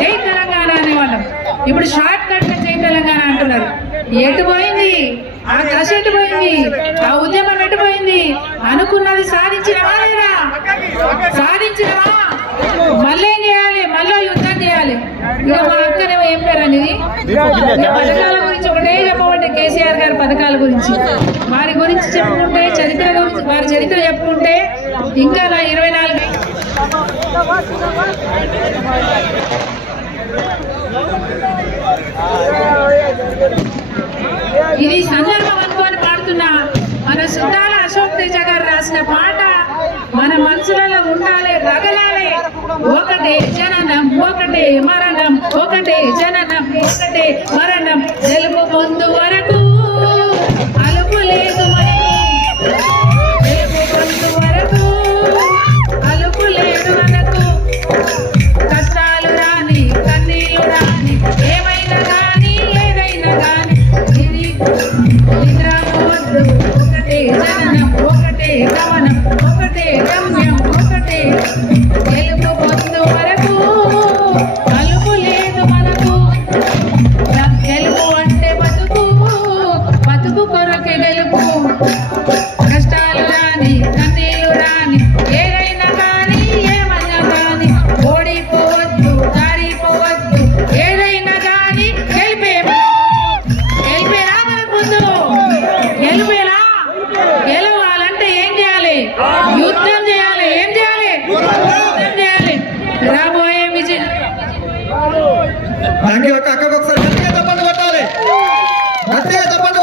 జై తెలంగాణ అనేవాళ్ళం ఇప్పుడు షార్ట్ కట్గా జై తెలంగాణ అంటున్నారు. ఎటు పోయింది? ఆ దశ ఎటు పోయింది? ఆ ఉద్యమం ఎటు పోయింది? అనుకున్నది సాధించినవా లేదా? సాధించినవా? మళ్ళీ చేయాలి? మళ్ళీ యుద్ధం చేయాలి. ఇక మా అక్కనేమో ఏం పేరు అనేది? పథకాల గురించి ఒకటే చెప్పమంటే కేసీఆర్ గారి పథకాల గురించి. వారి గురించి చెప్పుకుంటే చరిత్ర గురించి వారి చరిత్ర చెప్పుకుంటే ఇంకా నా ఇరవై నాలుగు ఇది సందర్భం అనుకొని పాడుతున్న మన సుద్దాల అశోక్ తేజ గారు రాసిన పాట. మన మనసులలో ఉండాలి రగలాలి. ఒకటే జననం ఒకటే మరణం ఒకటే జననం ఒకటే మరణం. తెలుపు పొందు వరణం యుద్ధం చేయాలి ఏం చేయాలి? యుద్ధం చేయాలి. రాబోయే విజయం థ్యాంక్ యూ అక్క ఒకసారి గట్టిగా తప్పండి కొట్టాలి. గట్టిగా తప్పండి